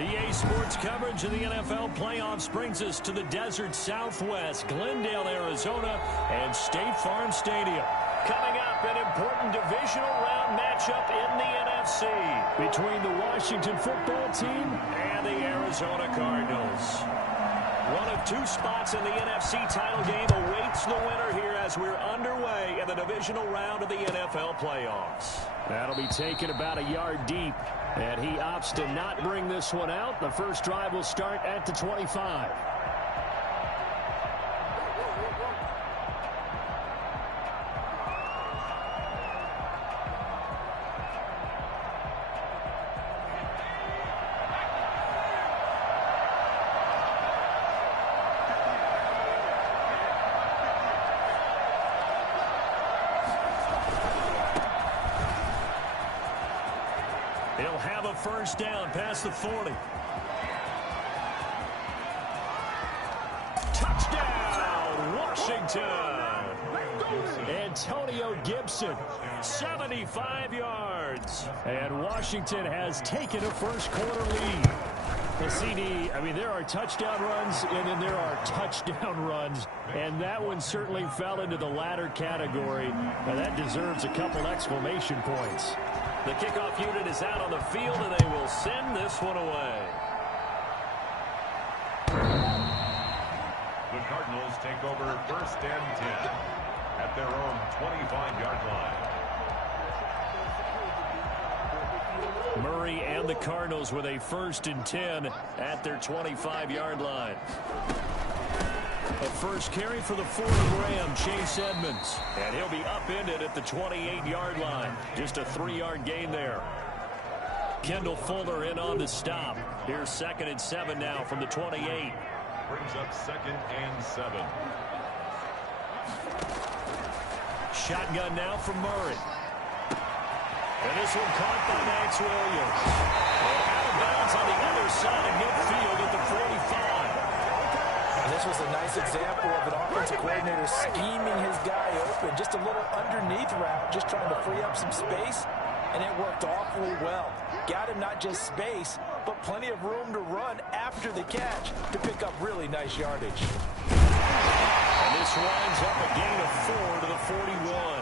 EA Sports coverage of the NFL playoffs brings us to the desert Southwest, Glendale, Arizona, and State Farm Stadium. Coming up, an important divisional round matchup in the NFC between the Washington football team and the Arizona Cardinals. One of two spots in the NFC title game awaits the winner here as we're underway in the divisional round of the NFL playoffs. That'll be taken about a yard deep, and he opts to not bring this one out. The first drive will start at the 25. He'll have a first down past the 40. Touchdown, Washington. Antonio Gibson, 75 yards. And Washington has taken a first quarter lead. The CD, I mean, there are touchdown runs, and then there are touchdown runs. And that one certainly fell into the latter category. Now, that deserves a couple exclamation points. The kickoff unit is out on the field, and they will send this one away. The Cardinals take over first and 10 at their own 25-yard line. Murray and the Cardinals with a first and 10 at their 25-yard line. A first carry for the 40-gram Chase Edmonds. And he'll be upended at the 28-yard line. Just a 3-yard gain there. Kendall Fuller in on the stop. Here's 2nd and 7 now from the 28. Brings up 2nd and 7. Shotgun now from Murray. And this one caught by Max Williams. And out of bounds on the other side of midfield at the 45. And this was a nice example of an offensive coordinator scheming his guy open. Just a little underneath route, just trying to free up some space, and it worked awfully well. Got him not just space, but plenty of room to run after the catch to pick up really nice yardage. And this winds up a gain of 4 to the 41.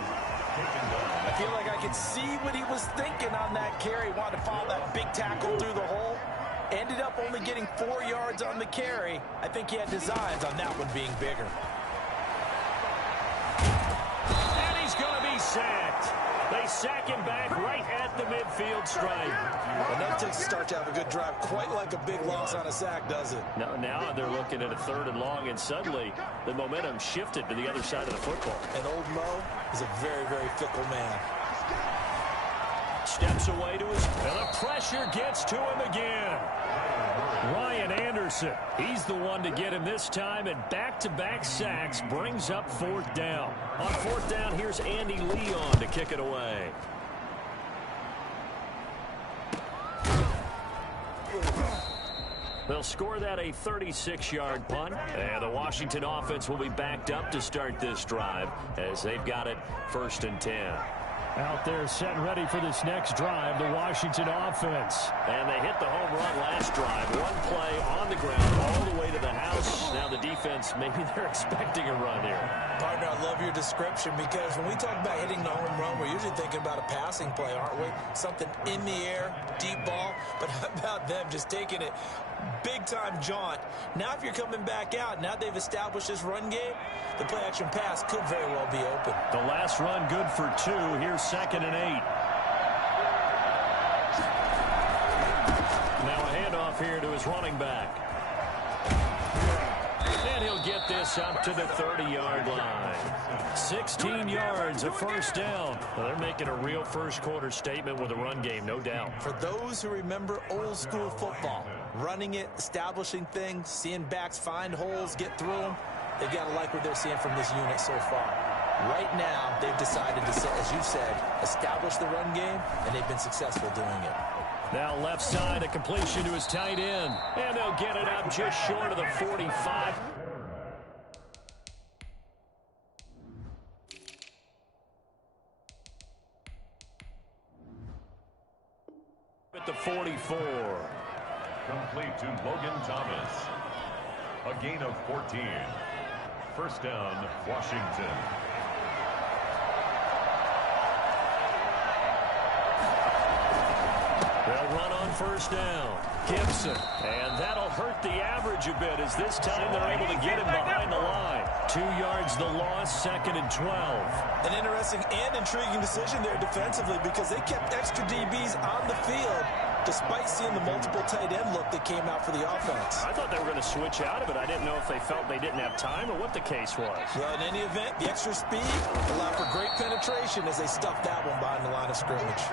I feel like I could see what he was thinking on that carry. Wanted to follow that big tackle through the hole. Ended up only getting 4 yards on the carry. I think he had designs on that one being bigger. And he's going to be sacked. They sack him back right at the midfield stripe. Enough to start to have a good drive. Quite like a big loss on a sack, does it? Now they're looking at a 3rd and long, and suddenly the momentum shifted to the other side of the football. And old Mo is a very, very fickle man. Steps away to his, and the pressure gets to him again. Ryan Anderson, he's the one to get him this time, and back-to-back sacks brings up 4th down. On 4th down, here's Andy Leon to kick it away. They'll score that a 36-yard punt, and the Washington offense will be backed up to start this drive as they've got it 1st and 10. Out there set and ready for this next drive, the Washington offense. And they hit the home run last drive. One play on the ground all the way to the house. Now the defense, maybe they're expecting a run here. Partner, I love your description because when we talk about hitting the home run, we're usually thinking about a passing play, aren't we? Something in the air, deep ball. But how about them just taking it big-time jaunt? Now if you're coming back out, now they've established this run game, the play-action pass could very well be open. The last run good for 2. Here's 2nd and 8. Now a handoff here to his running back. And he'll get this up to the 30-yard line. 16 yards, a first down. Well, they're making a real first-quarter statement with a run game, no doubt. For those who remember old-school football, running it, establishing things, seeing backs find holes, get through them, they've got to like what they're seeing from this unit so far. Right now, they've decided to, as you said, establish the run game, and they've been successful doing it. Now left side, a completion to his tight end. And they'll get it up just short of the 45. At the 44. complete to Logan Thomas. A gain of 14. First down, Washington. They'll run on first down. Gibson. And that'll hurt the average a bit as this time they're able to get him behind the line. 2 yards the loss, 2nd and 12. An interesting and intriguing decision there defensively because they kept extra DBs on the field despite seeing the multiple tight end look that came out for the offense. I thought they were going to switch out of it. I didn't know if they felt they didn't have time or what the case was. Well, in any event, the extra speed allowed for great penetration as they stuffed that one behind the line of scrimmage.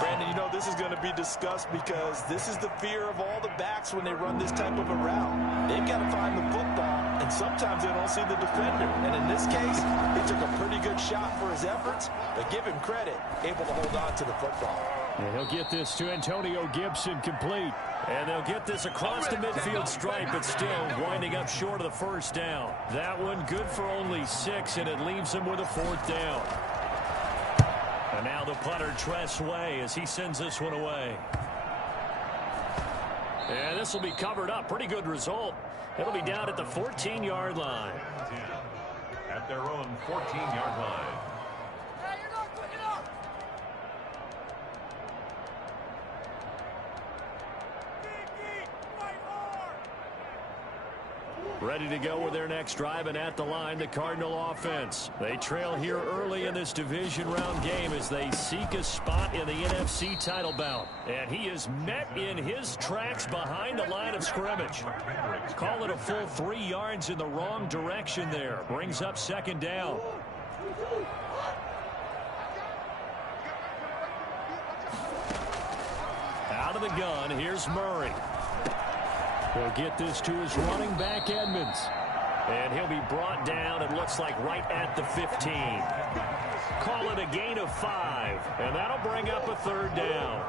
Brandon, you know this is going to be discussed because this is the fear of all the backs when they run this type of a route. They've got to find the football, and sometimes they don't see the defender. And in this case, he took a pretty good shot for his efforts, but give him credit, able to hold on to the football. And he'll get this to Antonio Gibson complete. And they'll get this across the midfield stripe, but still winding up short of the first down. That one good for only 6, and it leaves him with a 4th down. And now the punter, Tress Way, as he sends this one away. And this will be covered up. Pretty good result. It'll be down at the 14-yard line. At their own 14-yard line. Ready to go with their next drive, and at the line, the Cardinal offense. They trail here early in this division round game as they seek a spot in the NFC title bout. And he is met in his tracks behind the line of scrimmage. Call it a full 3 yards in the wrong direction there. Brings up 2nd down. Out of the gun, here's Murray. He'll get this to his running back, Edmonds. And he'll be brought down, it looks like, right at the 15. Call it a gain of 5. And that'll bring up a 3rd down.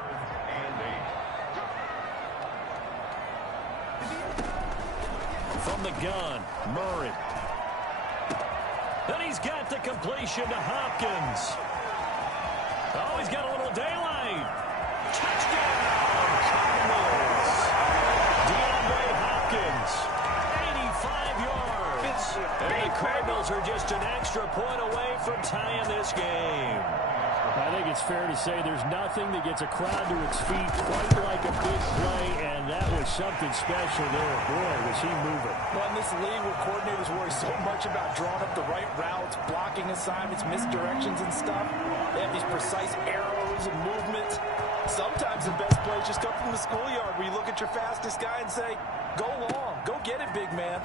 From the gun, Murray. Then he's got the completion to Hopkins. Oh, he's got a little daylight. Touchdown, Cardinals. 85 yards. And the Cardinals are just an extra point away from tying this game. I think it's fair to say there's nothing that gets a crowd to its feet quite like a big play, and that was something special there. Boy, was he moving. Well, in this league where coordinators worry so much about drawing up the right routes, blocking assignments, misdirections and stuff, they have these precise arrows and movements. Sometimes the best plays just come from the schoolyard where you look at your fastest guy and say, go long, go get it, big man.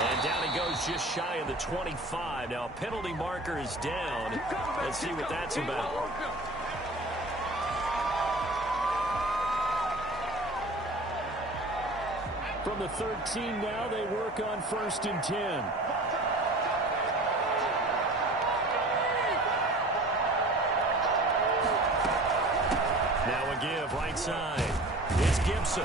And down he goes just shy of the 25. Now a penalty marker is down. Let's see what that's about. From the 13 now, they work on 1st and 10. Give right side. It's Gibson.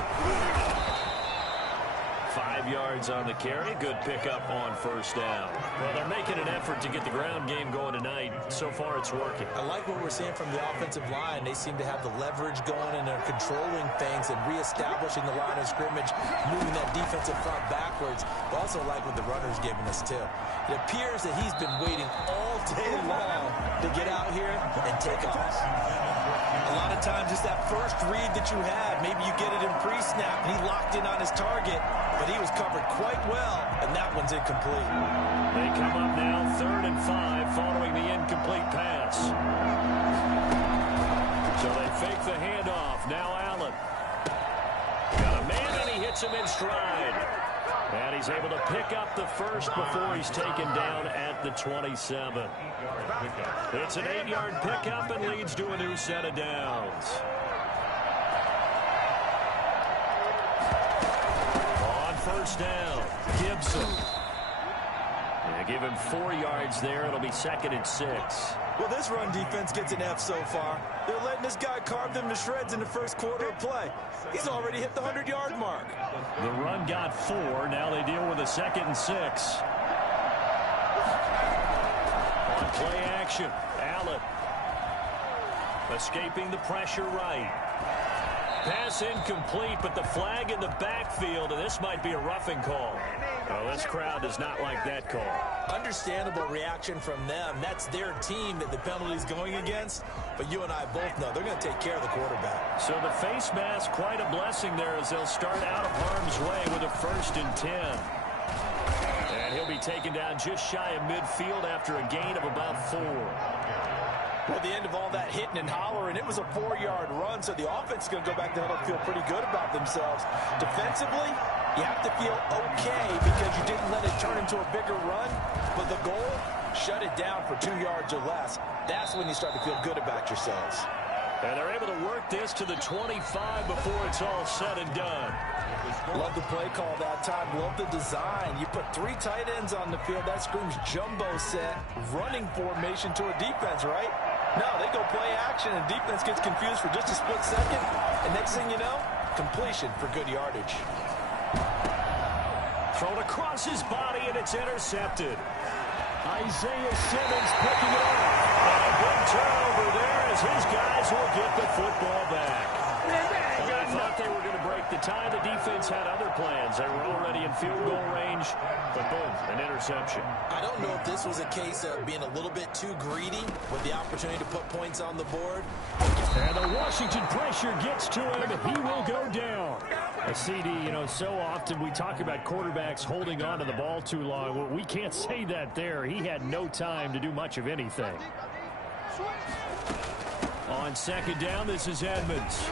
5 yards on the carry. Good pickup on 1st down. Well, they're making an effort to get the ground game going tonight. So far, it's working. I like what we're seeing from the offensive line. They seem to have the leverage going, and they're controlling things and reestablishing the line of scrimmage, moving that defensive front backwards. I also like what the runner's giving us, too. It appears that he's been waiting all day long to get out here and take off. A lot of times it's that first read that you have. Maybe you get it in pre-snap, and he locked in on his target, but he was covered quite well, and that one's incomplete. They come up now 3rd and 5 following the incomplete pass. So they fake the handoff. Now Allen. Got a man, and he hits him in stride. And he's able to pick up the first before he's taken down at the 27. It's an 8-yard pickup and leads to a new set of downs. On 1st down, Gibson. They give him 4 yards there. It'll be 2nd and 6. Well, this run defense gets an F so far. They're letting this guy carve them to shreds in the first quarter of play. He's already hit the 100-yard mark. The run got 4. Now they deal with a 2nd and 6. On play action, Allen. Escaping the pressure right. Pass incomplete, but the flag in the backfield, and this might be a roughing call. Well, this crowd does not like that call. Understandable reaction from them. That's their team that the penalty's going against. But you and I both know they're going to take care of the quarterback. So the face mask, quite a blessing there as they'll start out of harm's way with a 1st and 10. And he'll be taken down just shy of midfield after a gain of about 4. Well, the end of all that hitting and hollering, it was a 4-yard run, so the offense is going to go back to huddle and feel pretty good about themselves. Defensively, you have to feel okay because you didn't let it turn into a bigger run, but the goal, shut it down for 2 yards or less. That's when you start to feel good about yourselves. And they're able to work this to the 25 before it's all said and done. Love the play call that time. Love the design. You put 3 tight ends on the field. That screams jumbo set, running formation to a defense, right? No, they go play action, and defense gets confused for just a split second. And next thing you know, completion for good yardage. Thrown across his body, and it's intercepted. Isaiah Simmons picking it up. And a big turnover there as his guys will get the football back. Well, I thought they were going to break the tie. The defense had other plans. They were already in field goal range, but boom, an interception. I don't know if this was a case of being a little bit too greedy with the opportunity to put points on the board. And the Washington pressure gets to him. He will go down. A CD, you know, so often we talk about quarterbacks holding on to the ball too long. Well, we can't say that there. He had no time to do much of anything. On 2nd down, this is Edmonds.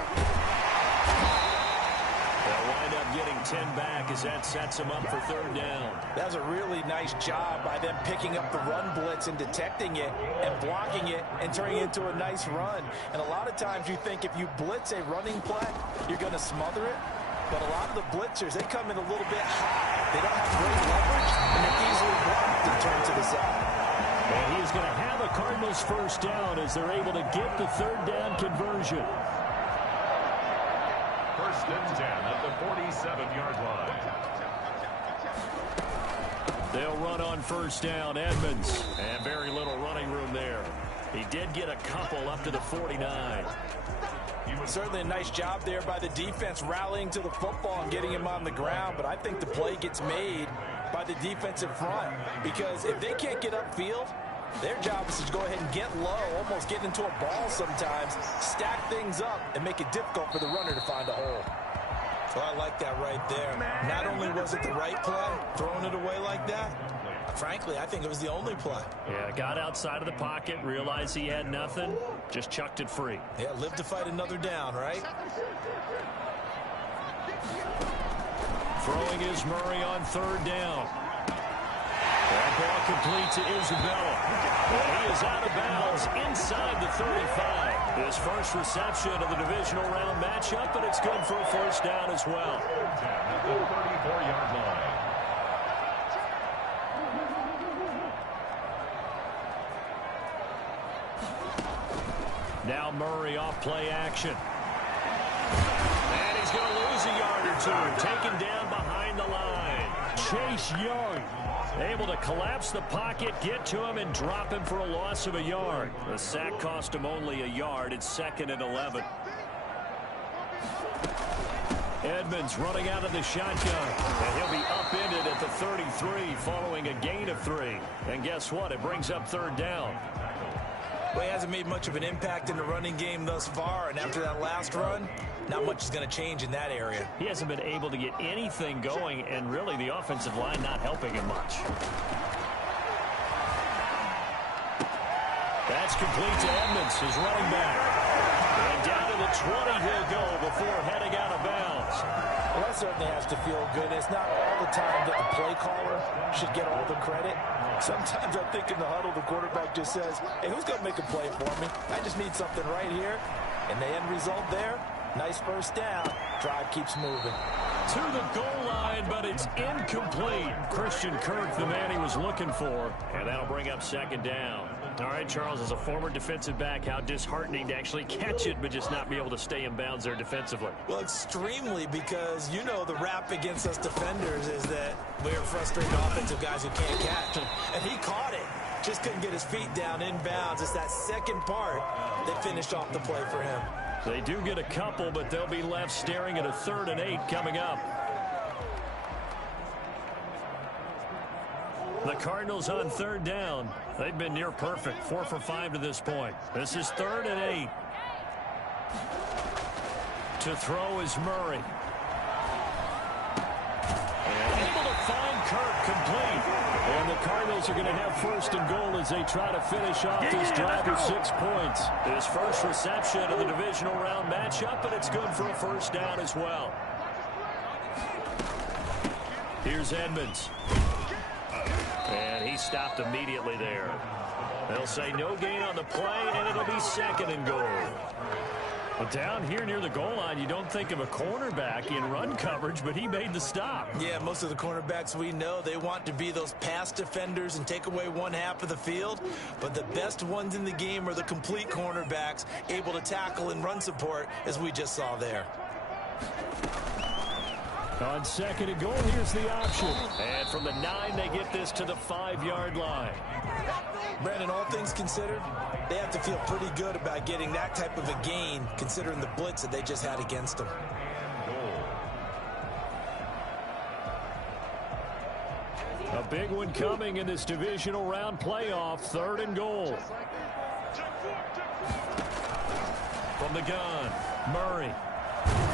They'll wind up getting 10 back as that sets them up for 3rd down. That was a really nice job by them picking up the run blitz and detecting it and blocking it and turning it into a nice run. And a lot of times you think if you blitz a running play, you're going to smother it. But a lot of the blitzers, they come in a little bit high. They don't have great leverage, and they're easily blocked and turned to the side. And he is going to have a Cardinals 1st down as they're able to get the 3rd down conversion. 1st and 10 at the 47-yard line. They'll run on 1st down, Edmonds. And very little running room there. He did get a couple up to the 49. Certainly a nice job there by the defense rallying to the football and getting him on the ground, but I think the play gets made by the defensive front because if they can't get upfield, their job is to go ahead and get low, almost get into a ball sometimes, stack things up, and make it difficult for the runner to find a hole. Well, I like that right there. Not only was it the right play, throwing it away like that, frankly, I think it was the only play. Yeah, got outside of the pocket, realized he had nothing, just chucked it free. Yeah, live to fight another down, right? Throwing is Murray on 3rd down. That ball complete to Isabella. And he is out of bounds inside the 35. His first reception of the divisional round matchup, but it's good for a 1st down as well. At the 34-yard line. Now Murray off play action. And he's going to lose a yard or 2. Taken down behind the line. Chase Young able to collapse the pocket, get to him, and drop him for a loss of a yard. The sack cost him only a yard. It's 2nd and 11. Edmonds running out of the shotgun. And he'll be upended at the 33 following a gain of 3. And guess what? It brings up 3rd down. Well, he hasn't made much of an impact in the running game thus far, and after that last run, not much is going to change in that area. He hasn't been able to get anything going, and really the offensive line not helping him much. That's complete to Edmonds, his running back. And down to the 20 he'll go before heading out of bounds. Well, that certainly has to feel good. It's not all the time that the play caller should get all the credit. Sometimes I think in the huddle, the quarterback just says, hey, who's going to make a play for me? I just need something right here. And the end result there, nice 1st down. Drive keeps moving. To the goal line, but it's incomplete. Christian Kirk, the man he was looking for. And that'll bring up 2nd down. All right, Charles, as a former defensive back, how disheartening to actually catch it, but just not be able to stay in bounds there defensively. Well, extremely, because you know the rap against us defenders is that we're frustrated offensive guys who can't catch. And he caught it. Just couldn't get his feet down inbounds. It's that second part that finished off the play for him. They do get a couple, but they'll be left staring at a 3rd and 8 coming up. The Cardinals on 3rd down. They've been near perfect, 4 for 5 to this point. This is 3rd and 8. To throw is Murray. And able to find Kirk complete. And the Cardinals are going to have 1st and goal as they try to finish off this drive with 6 points. His first reception of the divisional round matchup, and it's good for a 1st down as well. Here's Edmonds. And he stopped immediately there. They'll say no gain on the play, and it'll be 2nd and goal. But down here near the goal line, you don't think of a cornerback in run coverage, but he made the stop. Yeah, most of the cornerbacks we know, they want to be those pass defenders and take away one half of the field. But the best ones in the game are the complete cornerbacks, able to tackle and run support, as we just saw there. On 2nd and goal, here's the option. And from the 9, they get this to the 5-yard line. Brandon, all things considered, they have to feel pretty good about getting that type of a gain, considering the blitz that they just had against them. A big one coming in this divisional round playoff, 3rd and goal. From the gun, Murray.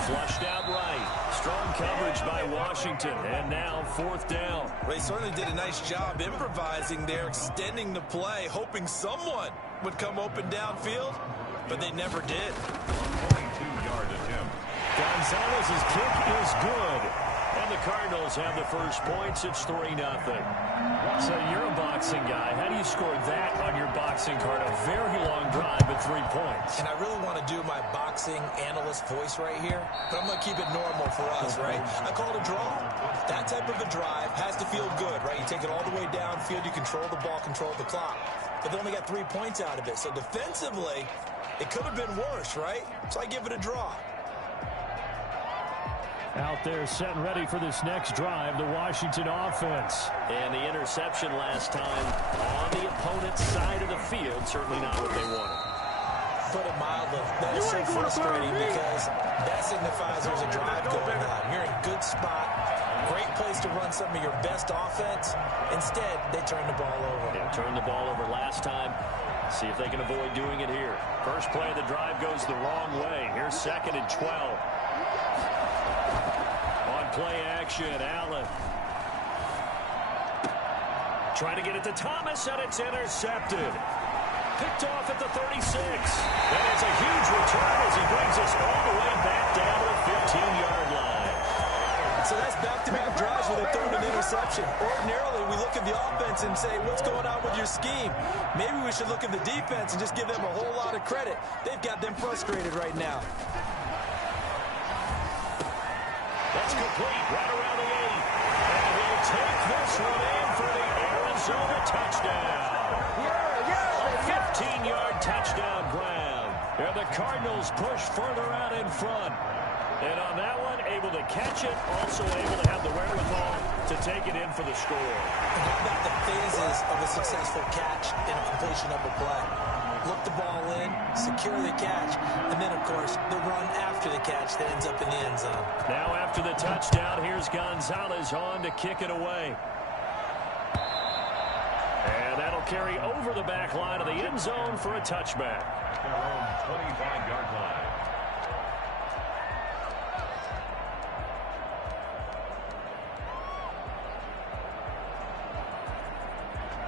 Flushed out right. Strong coverage by Washington. And now 4th down. They certainly did a nice job improvising there, extending the play, hoping someone would come open downfield, but they never did. 22-yard attempt. Gonzalez's kick is good. And the Cardinals have the first points. It's 3-0. So you're a boxing guy. How do you score that on your boxing card? A very long drive at 3 points. And I really want to do my boxing analyst voice right here, but I'm going to keep it normal for us, right? I call it a draw. That type of a drive has to feel good, right? You take it all the way downfield, you control the ball, control the clock. But they only got 3 points out of it. So defensively, it could have been worse, right? So I give it a draw. Out there set and ready for this next drive, the Washington offense. And the interception last time on the opponent's side of the field, certainly not what they wanted. Put it mildly, that is so frustrating because that signifies there's a drive going on. You're in a good spot, great place to run some of your best offense. Instead, they turn the ball over. Yeah, turned the ball over last time. See if they can avoid doing it here. First play of the drive goes the wrong way. Here's 2nd and 12. Play action, Allen. Trying to get it to Thomas, and it's intercepted. Picked off at the 36. That is a huge return as he brings us all the way back down to the 15-yard line. So that's back-to-back drives where they throw an interception. Ordinarily, we look at the offense and say, what's going on with your scheme? Maybe we should look at the defense and just give them a whole lot of credit. They've got them frustrated right now. That's complete right around the 8. And he'll take this one in for the Arizona touchdown. A 15-yard touchdown grab. And the Cardinals push further out in front. And on that one, able to catch it, also able to have the wherewithal to take it in for the score. And how about the phases of a successful catch and a completion of a play? Look the ball in, secure the catch, and then, of course, the run after the catch that ends up in the end zone. Now after the touchdown, here's Gonzalez on to kick it away. And that'll carry over the back line of the end zone for a touchback. 25-yard line.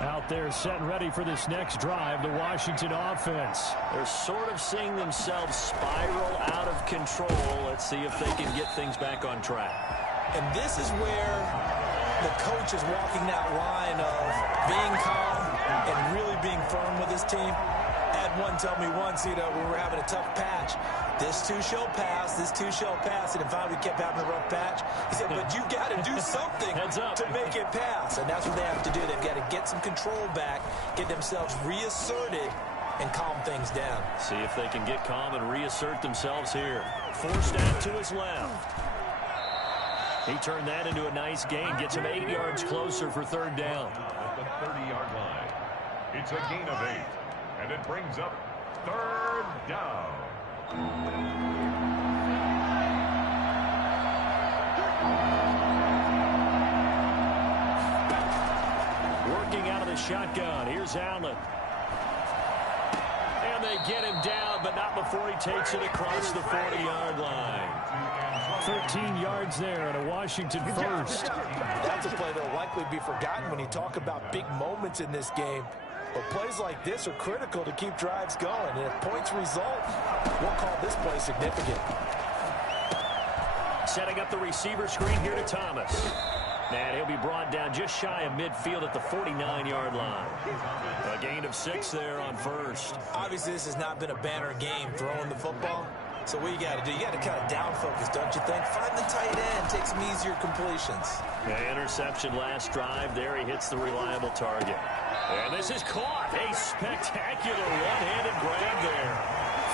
Out there set and ready for this next drive, the Washington offense. They're sort of seeing themselves spiral out of control. Let's see if they can get things back on track. And this is where the coach is walking that line of being calm and really being firm with his team. I had one tell me once, when we were having a tough patch, this too shall pass, this too shall pass. And finally we kept having a rough patch. He said, but you got to do something to make it pass. And that's what they have to do. They've got to get some control back, get themselves reasserted, and calm things down. See if they can get calm and reassert themselves here. Forced out to his left. He turned that into a nice gain. Gets him 8 yards closer for 3rd down. At the 30-yard line. It's a gain of 8. And it brings up third down. Working out of the shotgun. Here's Allen. And they get him down, but not before he takes it across the 40-yard line. 13 yards there and a Washington first. That's a play that will likely be forgotten when you talk about big moments in this game. But plays like this are critical to keep drives going. And if points result, we'll call this play significant. Setting up the receiver screen here to Thomas. And he'll be brought down just shy of midfield at the 49-yard line. A gain of 6 there on first. Obviously, this has not been a banner game throwing the football. So what you got to do, you got to kind of down focus, don't you think? Find the tight end, take some easier completions. The interception last drive. There he hits the reliable target. And this is caught. A spectacular one-handed grab there.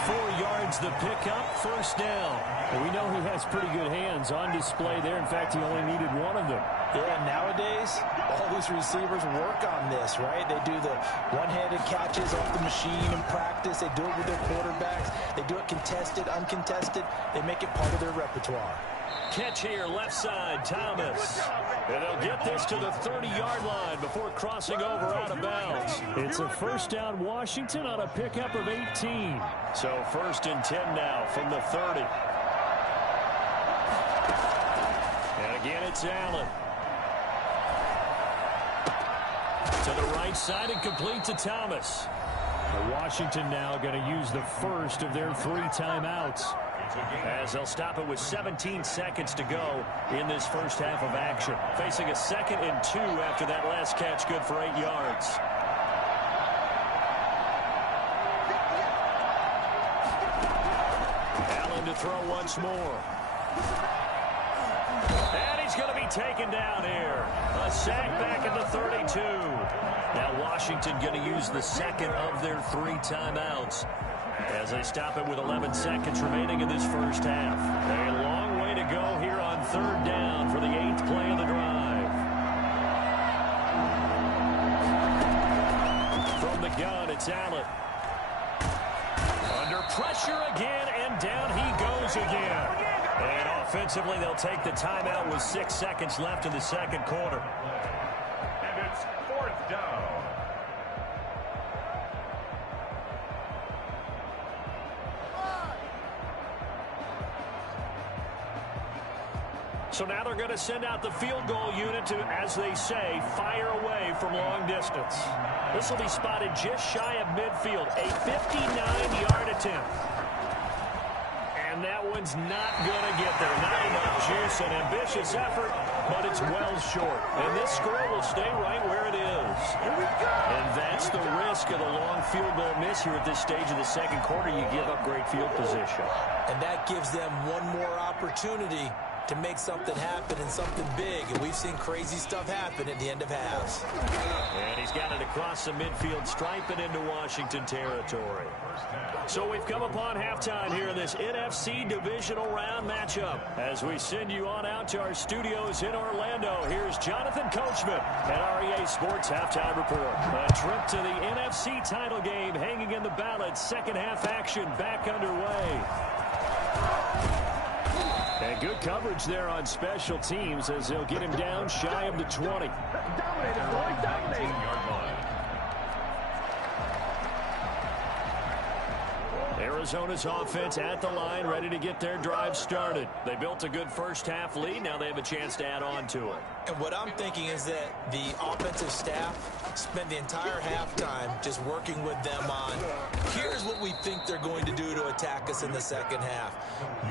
4 yards the pickup, first down. And we know he has pretty good hands on display there. In fact, he only needed one of them. Yeah, nowadays, all these receivers work on this, right? They do the one-handed catches off the machine in practice. They do it with their quarterbacks. They do it contested, uncontested. They make it part of their repertoire. Catch here, left side, Thomas. And they'll get this to the 30-yard line before crossing over out of bounds. It's a first down Washington on a pickup of 18. So first and 10 now from the 30. And again, it's Allen. To the right side and complete to Thomas. Washington now going to use the first of their 3 timeouts, as they'll stop it with 17 seconds to go in this first half of action. Facing a 2nd and 2 after that last catch, good for 8 yards. Allen to throw once more. And he's going to be taken down here. A sack back at the 32. Now Washington going to use the 2nd of their 3 timeouts as they stop it with 11 seconds remaining in this first half. A long way to go here on 3rd down for the 8th play of the drive. From the gun, it's Allen. Under pressure again, and down he goes again. And offensively, they'll take the timeout with 6 seconds left in the 2nd quarter. And it's 4th down. So now they're going to send out the field goal unit to, as they say, fire away from long distance. This will be spotted just shy of midfield, a 59-yard attempt. And that one's not going to get there. Not enough juice, an ambitious effort, but it's well short. And this score will stay right where it is. And that's the risk of the long field goal miss here at this stage of the 2nd quarter. You give up great field position. And that gives them one more opportunity to make something happen and something big. And we've seen crazy stuff happen at the end of halves. And he's got it across the midfield stripe and into Washington territory. So we've come upon halftime here in this NFC divisional round matchup. As we send you on out to our studios in Orlando, here's Jonathan Coachman at REA Sports Halftime Report. A trip to the NFC title game hanging in the balance. 2nd half action back underway. And good coverage there on special teams as they'll get him down shy of the 20. Arizona's offense at the line, ready to get their drive started. They built a good first half lead. Now they have a chance to add on to it. And what I'm thinking is that the offensive staff spend the entire halftime just working with them on, here's what we think they're going to do to attack us in the 2nd half.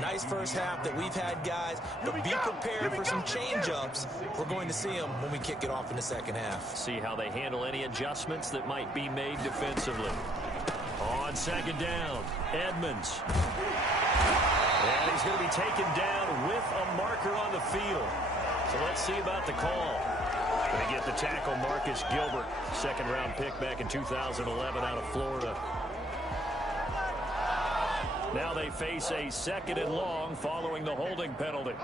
Nice first half that we've had, guys, but be prepared for some change-ups. We're going to see them when we kick it off in the 2nd half. See how they handle any adjustments that might be made defensively. On 2nd down, Edmonds. And he's going to be taken down with a marker on the field. So let's see about the call. Going to get the tackle, Marcus Gilbert. 2nd-round pick back in 2011 out of Florida. Now they face a 2nd and long following the holding penalty.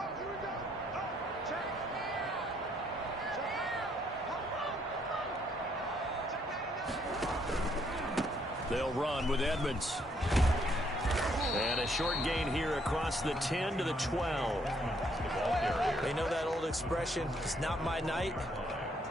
They'll run with Edmonds. And a short gain here across the 10 to the 12. They know that old expression, it's not my night.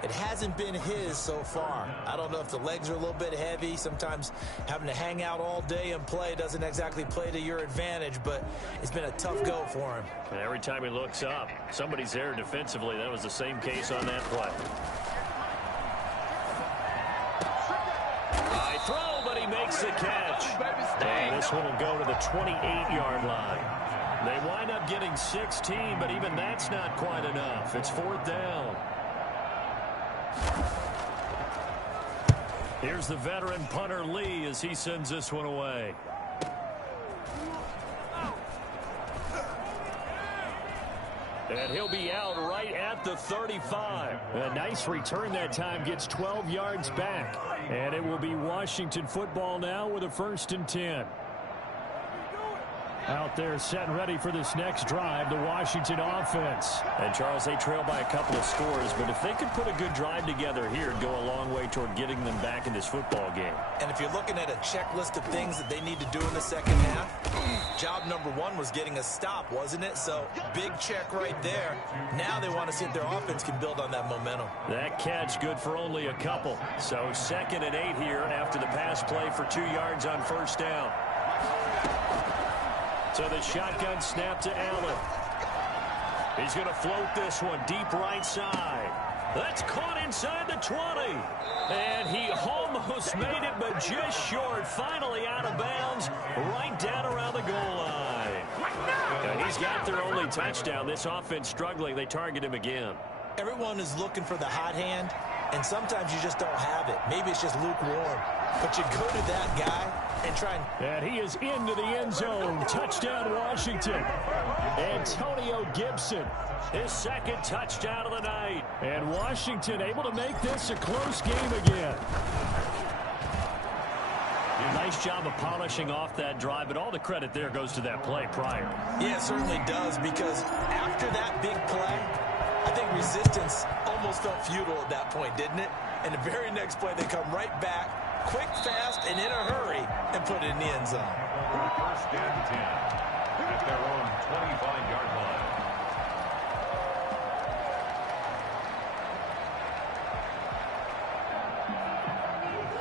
It hasn't been his so far. I don't know if the legs are a little bit heavy. Sometimes having to hang out all day and play doesn't exactly play to your advantage, but it's been a tough go for him. And every time he looks up, somebody's there defensively. That was the same case on that play. High throw, but he makes the catch. And this one will go to the 28-yard line. They wind up getting 16, but even that's not quite enough. It's 4th down. Here's the veteran punter Lee as he sends this one away. And he'll be out right at the 35. A nice return that time, gets 12 yards back. And it will be Washington football now with a 1st and 10. Out there set and ready for this next drive, the Washington offense. And, Charles, they trail by a couple of scores, but if they could put a good drive together here, it'd go a long way toward getting them back in this football game. And if you're looking at a checklist of things that they need to do in the second half, job number 1 was getting a stop, wasn't it? So, big check right there. Now they want to see if their offense can build on that momentum. That catch good for only a couple. So, 2nd and 8 here after the pass play for 2 yards on 1st down. So the shotgun snap to Allen. He's going to float this one deep right side. That's caught inside the 20. And he almost made it, but just short. Finally out of bounds, right down around the goal line. And he's got their only touchdown. This offense struggling. They target him again. Everyone is looking for the hot hand, and sometimes you just don't have it. Maybe it's just lukewarm. But you go to that guy and try and he is into the end zone. Touchdown, Washington. Antonio Gibson, his 2nd touchdown of the night. And Washington able to make this a close game again. Nice job of polishing off that drive, but all the credit there goes to that play prior. Yeah, it certainly does, because after that big play, I think resistance almost felt futile at that point, didn't it? And the very next play, they come right back, quick, fast, and in a hurry, and put it in the end zone. 1st and 10 at their own 25-yard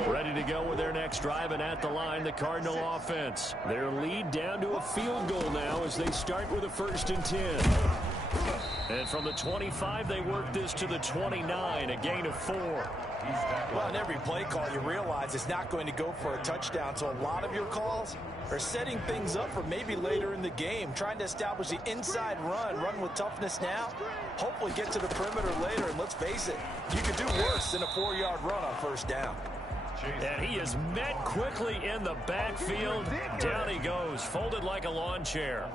line. Ready to go with their next drive, and at the line, the Cardinal offense. Their lead down to a field goal now as they start with a 1st and 10. And from the 25, they work this to the 29, a gain of 4. Well, in every play call, you realize it's not going to go for a touchdown, so a lot of your calls are setting things up for maybe later in the game, trying to establish the inside run with toughness now, hopefully get to the perimeter later, and let's face it, you could do worse than a 4-yard run on 1st down. And he is met quickly in the backfield. Down he goes, folded like a lawn chair.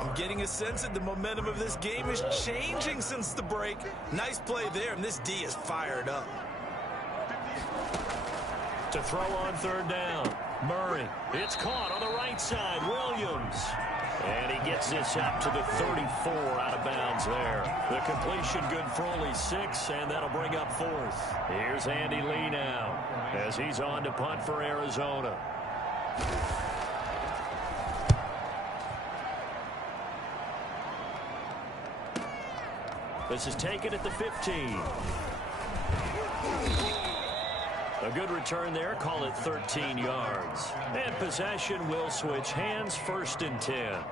I'm getting a sense that the momentum of this game is changing since the break. Nice play there, and this D is fired up. To throw on 3rd down, Murray. It's caught on the right side, Williams. And he gets this up to the 34, out of bounds there. The completion good for only 6, and that'll bring up 4th. Here's Andy Lee now as he's on to punt for Arizona. This is taken at the 15. A good return there, call it 13 yards. And possession will switch hands, 1st and 10.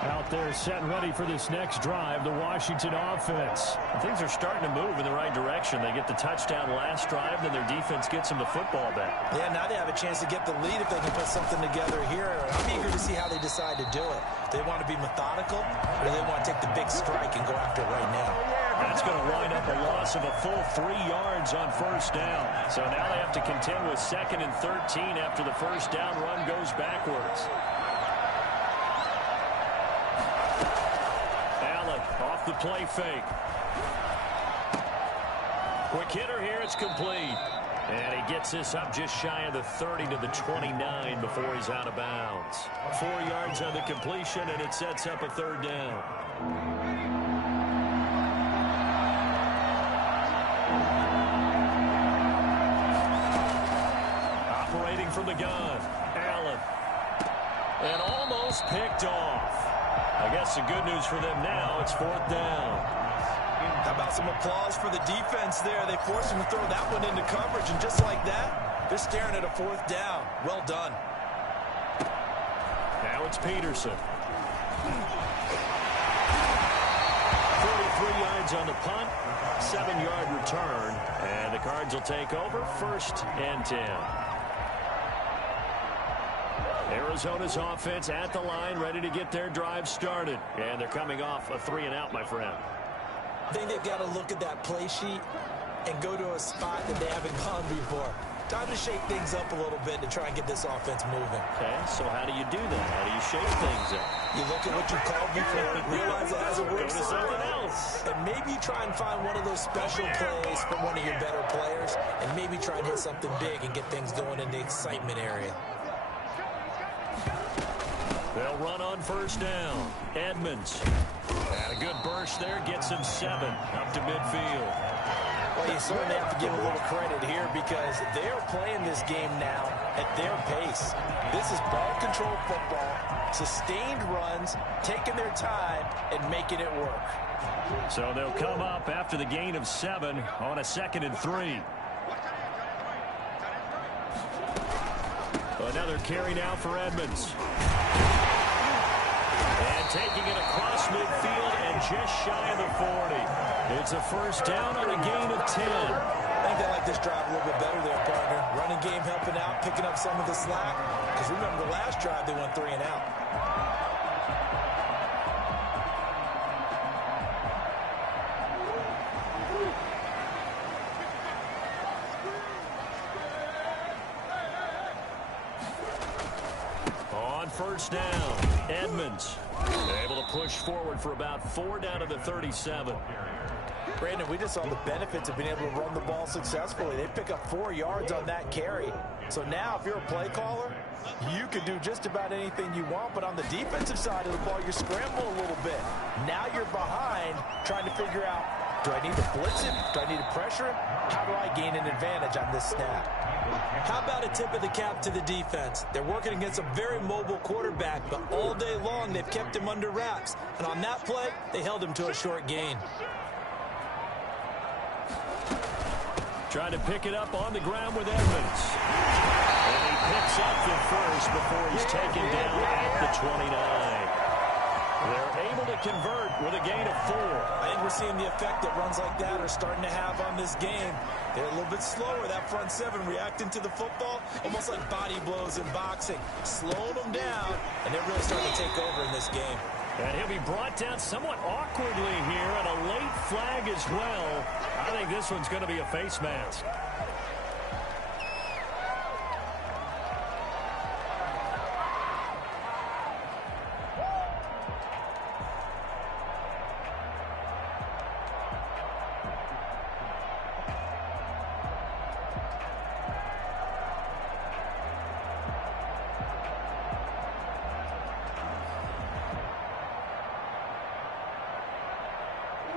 Out there set and ready for this next drive, the Washington offense. Things are starting to move in the right direction. They get the touchdown last drive, then their defense gets them the football back. Yeah, now they have a chance to get the lead if they can put something together here. I'm eager to see how they decide to do it. They want to be methodical, or they want to take the big strike and go after it right now. That's going to wind up a loss of a full 3 yards on 1st down. So now they have to contend with 2nd and 13 after the 1st down run goes backwards. Off the play fake. Quick hitter here, it's complete. And he gets this up just shy of the 30 to the 29 before he's out of bounds. 4 yards on the completion, and it sets up a 3rd down. Operating from the gun, Allen. And almost picked off. I guess the good news for them now, it's 4th down. How about some applause for the defense there? They forced him to throw that one into coverage, and just like that, they're staring at a 4th down. Well done. Now it's Peterson. 43 yards on the punt, 7-yard return, and the Cards will take over 1st and 10. Arizona's offense at the line, ready to get their drive started. And they're coming off a 3-and-out, my friend. I think they've got to look at that play sheet and go to a spot that they haven't gone before. Time to shake things up a little bit to try and get this offense moving. Okay, so how do you do that? How do you shake things up? You look at what you called before, realize it hasn't worked. Go to something else. And maybe you try and find one of those special plays from one of your better players, and maybe try and hit something big and get things going in the excitement area. They'll run on 1st down. Edmonds. And a good burst there gets him 7 up to midfield. Well, you certainly have to give a little credit here because they are playing this game now at their pace. This is ball control football, sustained runs, taking their time, and making it work. So they'll come up after the gain of 7 on a 2nd and 3. Another carry now for Edmonds. And taking it across midfield and just shy of the 40. It's a 1st down on a gain of 10. I think they like this drive a little bit better there, partner. Running game helping out, picking up some of the slack. Because remember the last drive, they went 3-and-out. On 1st down, Edmonds able to push forward for about 4 down to the 37. Brandon, we just saw the benefits of being able to run the ball successfully. They pick up 4 yards on that carry. So now if you're a play caller, you can do just about anything you want. But on the defensive side of the ball, you scramble a little bit. Now you're behind trying to figure out, do I need to blitz him? Do I need to pressure him? How do I gain an advantage on this snap? How about a tip of the cap to the defense? They're working against a very mobile quarterback, but all day long they've kept him under wraps. And on that play, they held him to a short gain. Trying to pick it up on the ground with Edmonds. And he picks up the 1st before he's taken down at the 29. They're able to convert with a gain of 4. I think we're seeing the effect that runs like that are starting to have on this game. They're a little bit slower, that front 7, reacting to the football, almost like body blows in boxing, slowing them down, and they're really starting to take over in this game. And he'll be brought down somewhat awkwardly here, and a late flag as well. I think this one's going to be a face mask.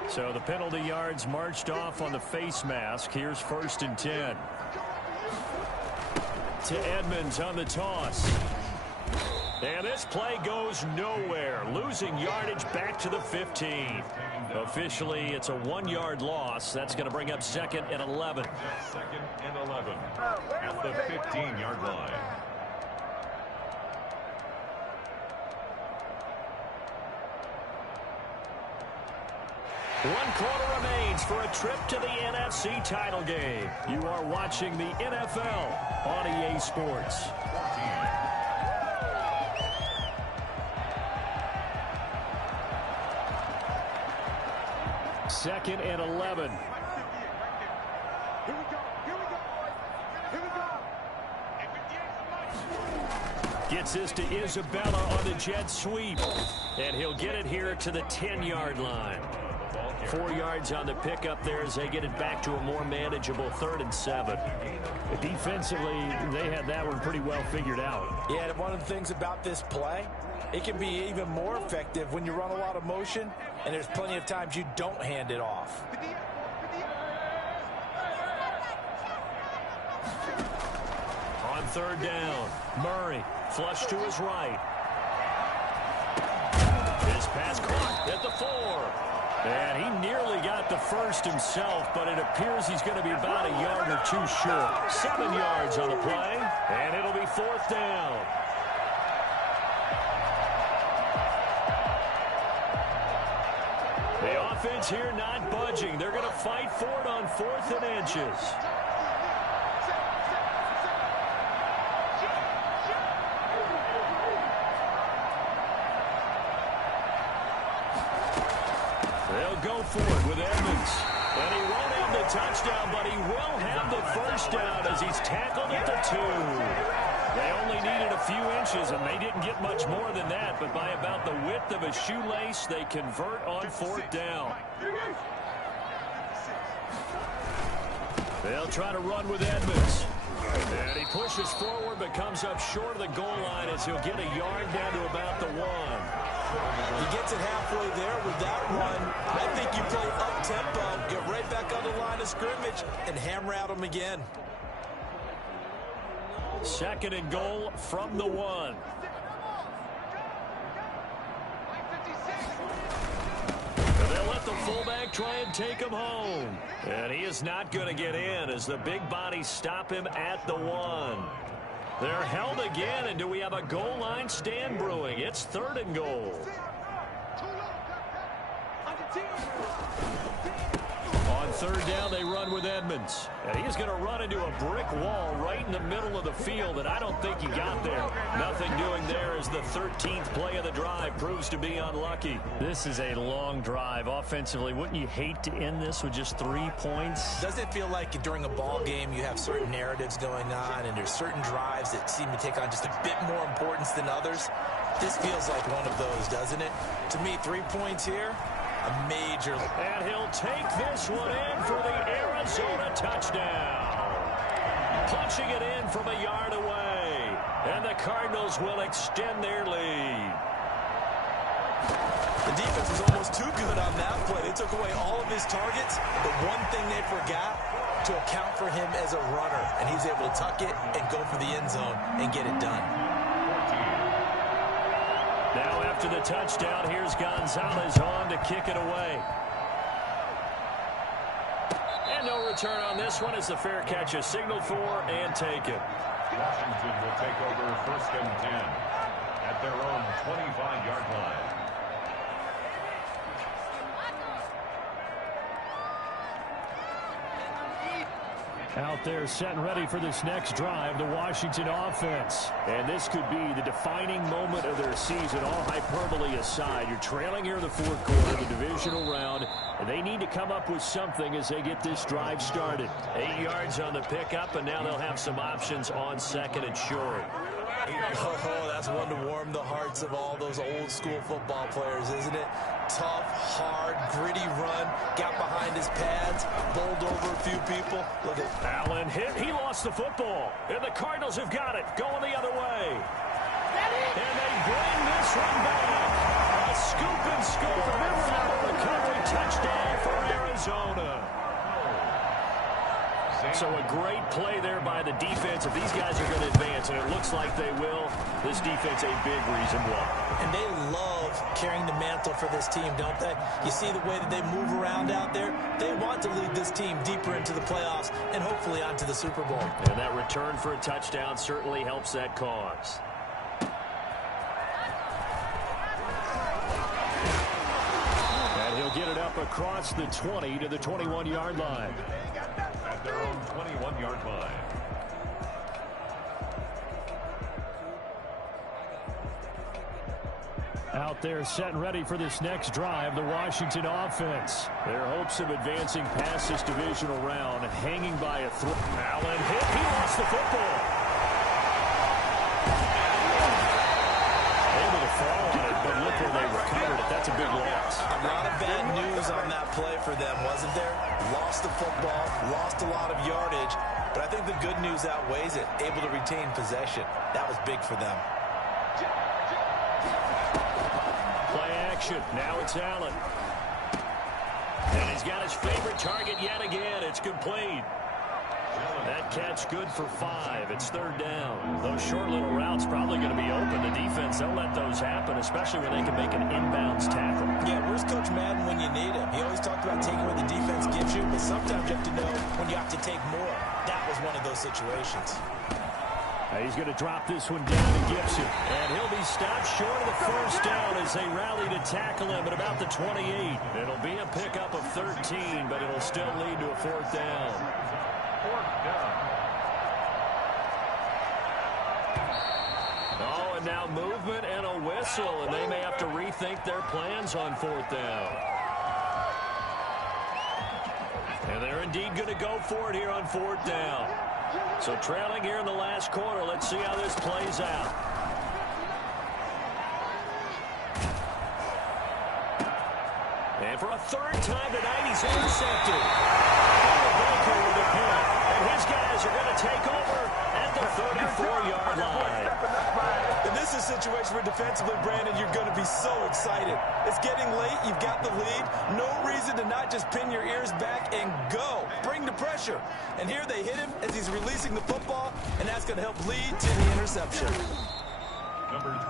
So the penalty yards marched off on the face mask. Here's 1st and 10. To Edmonds on the toss. And this play goes nowhere. Losing yardage back to the 15. Officially, it's a 1-yard loss. That's going to bring up 2nd and 11. 2nd and 11 at the 15-yard line. 1 quarter remains for a trip to the NFC title game. You are watching the NFL on EA Sports. Second and 11. Gets this to Isabella on the jet sweep. And he'll get it here to the 10-yard line. ball carrier. 4 yards on the pickup there as they get it back to a more manageable 3rd and 7. Defensively, they had that one pretty well figured out. Yeah, and one of the things about this play, it can be even more effective when you run a lot of motion, and there's plenty of times you don't hand it off. On 3rd down, Murray flush to his right. This pass caught at the 4. And he nearly got the first himself, but it appears he's going to be about a yard or 2 short. 7 yards on the play, and it'll be 4th down. The offense here not budging. They're going to fight for it on 4th and inches. They'll go for it with Edmonds. And he won't have the touchdown, but he will have the first down as he's tackled at the 2. They only needed a few inches, and they didn't get much more than that. But by about the width of a shoelace, they convert on 4th down. They'll try to run with Edmonds. And he pushes forward, but comes up short of the goal line as he'll get a yard down to about the 1. He gets it halfway there with that run. I think you play up-tempo, get right back on the line of scrimmage, and hammer at him again. 2nd and goal from the 1. And they'll let the fullback try and take him home. And he is not going to get in as the big bodies stop him at the 1. They're held again, and do we have a goal line stand brewing? It's 3rd and goal. On 3rd down, they run with Edmonds. And he's going to run into a brick wall right in the middle of the field, and I don't think he got there. Nothing doing there as the 13th play of the drive proves to be unlucky. This is a long drive. Offensively, wouldn't you hate to end this with just 3 points? Doesn't it feel like during a ball game you have certain narratives going on, and there's certain drives that seem to take on just a bit more importance than others? This feels like one of those, doesn't it? To me, 3 points here, a major. And he'll take this one in for the Arizona touchdown. Punching it in from a yard away. And the Cardinals will extend their lead. The defense was almost too good on that play. They took away all of his targets. The one thing they forgot, to account for him as a runner. And he's able to tuck it and go for the end zone and get it done. Now after the touchdown, here's Gonzalez on to kick it away. And no return on this one as the fair catch is signaled for and taken. Washington will take over 1st and 10 at their own 25-yard line. Out there set and ready for this next drive, the Washington offense. And this could be the defining moment of their season, all hyperbole aside. You're trailing here in the 4th quarter, the divisional round, and they need to come up with something as they get this drive started. 8 yards on the pickup, and now they'll have some options on 2nd and short. Oh, that's one to warm the hearts of all those old school football players, isn't it? Tough, hard, gritty run, got behind his pads, bowled over a few people. Look at Allen hit. He lost the football. And the Cardinals have got it. Going the other way. And they bring this one back. A scoop and score. Fumble recovery touchdown for Arizona. So a great play there by the defense. If these guys are going to advance, and it looks like they will, this defense a big reason why. And they love carrying the mantle for this team, don't they? You see the way that they move around out there? They want to lead this team deeper into the playoffs and hopefully onto the Super Bowl. And that return for a touchdown certainly helps that cause. And he'll get it up across the 20 to the 21-yard line. At their own 21-yard line. Out there set and ready for this next drive, the Washington offense. Their hopes of advancing past this divisional round hanging by a thread. Allen hit. He lost the football. Able to fall on it, but look where they recovered it. That's a big loss. A lot of bad news on that play for them, wasn't there? Lost the football, lost a lot of yardage, but I think the good news outweighs it. Able to retain possession. That was big for them. Play action. Now it's Allen. And he's got his favorite target yet again. It's complete. That catch good for 5. It's third down. Those short little routes probably going to be open. The defense, they'll let those happen, especially when they can make an inbounds tackle. Yeah, where's Coach Madden when you need him? He always talked about taking what the defense gives you, but sometimes you have to know when you have to take more. That was one of those situations. He's going to drop this one down to Gibson. And he'll be stopped short of the first down as they rally to tackle him at about the 28. It'll be a pickup of 13, but it'll still lead to a fourth down. Oh, and now movement and a whistle, and they may have to rethink their plans on fourth down. And they're indeed going to go for it here on fourth down. So trailing here in the last quarter. Let's see how this plays out. And for a third time tonight, he's intercepted. Baker with a punt. And his guys are going to take over at the 34-yard line. And this is a situation where defensively, Brandon, you're going to be so excited. It's getting late. You've got the lead. No reason to not just pin your ears back and go. Bring the pressure. And here they hit him as he's releasing the football, and that's going to help lead to the interception.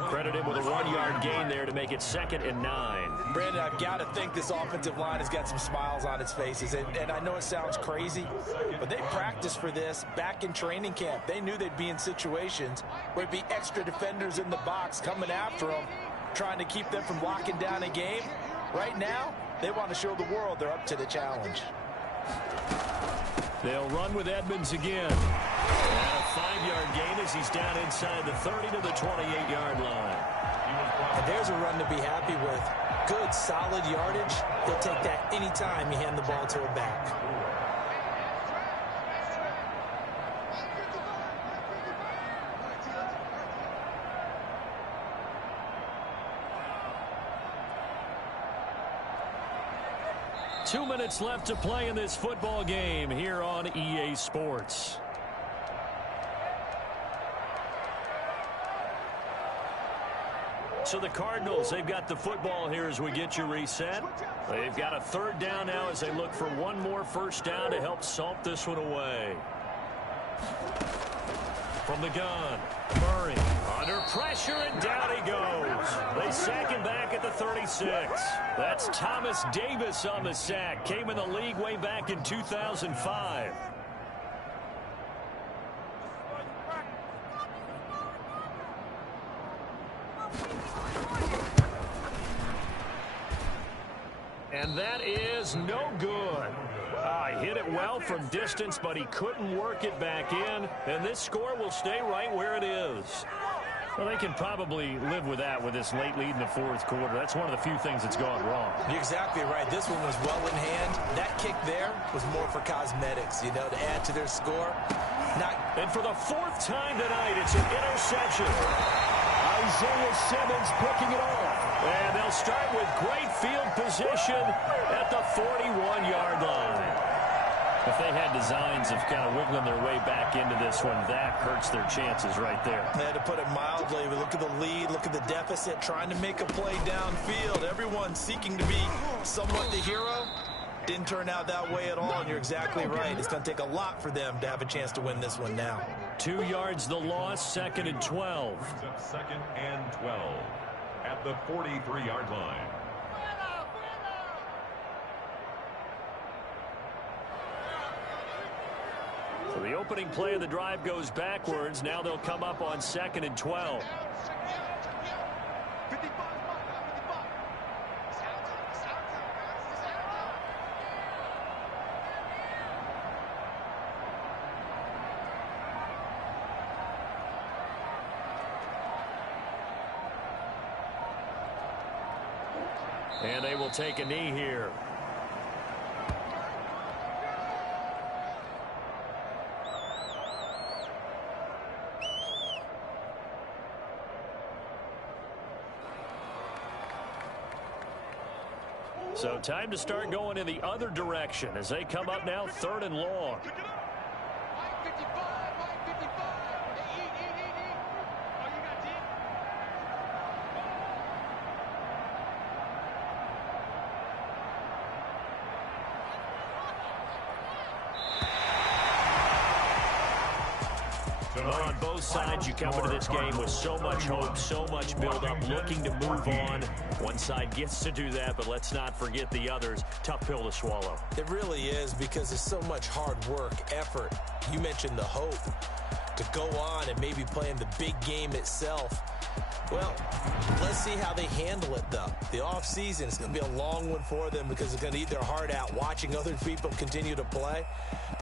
Credit him with a 1-yard gain there to make it 2nd and 9. Brandon, I've got to think this offensive line has got some smiles on its faces. And I know it sounds crazy, but they practiced for this back in training camp. They knew they'd be in situations where it'd be extra defenders in the box coming after them, trying to keep them from locking down a game. Right now, they want to show the world they're up to the challenge. They'll run with Edmonds again. And a 5-yard gain as he's down inside the 30 to the 28-yard line. And there's a run to be happy with. Good, solid yardage. He'll take that anytime you hand the ball to a back. Two minutes left to play in this football game here on EA Sports. So the Cardinals, they've got the football here as we get you reset. They've got a third down now as they look for one more first down to help salt this one away. From the gun, Murray under pressure, and down he goes. They sack him back at the 36. That's Thomas Davis on the sack. Came in the league way back in 2005. And that is no good. He hit it well from distance, but he couldn't work it back in. And this score will stay right where it is. Well, they can probably live with that with this late lead in the fourth quarter. That's one of the few things that's gone wrong. You're exactly right. This one was well in hand. That kick there was more for cosmetics, to add to their score. And for the fourth time tonight, it's an interception. Isaiah Simmons picking it off. And they'll start with great field position at the 41-yard line. If they had designs of kind of wiggling their way back into this one, that hurts their chances right there. They had to put it mildly. We look at the lead, look at the deficit, trying to make a play downfield. Everyone seeking to be somewhat the hero. Didn't turn out that way at all, and you're exactly right. It's going to take a lot for them to have a chance to win this one now. 2 yards the loss, 2nd and 12. 2nd and 12 at the 43-yard line. So the opening play of the drive goes backwards. Now they'll come up on 2nd and 12. And they will take a knee here. So time to start going in the other direction as they come up now 3rd and long. On both sides, you come into this game with so much hope, so much build-up, looking to move on. One side gets to do that, but let's not forget the others. Tough pill to swallow. It really is, because there's so much hard work, effort. You mentioned the hope to go on and maybe play in the big game itself. Well, let's see how they handle it, though. The offseason is going to be a long one for them because it's going to eat their heart out watching other people continue to play.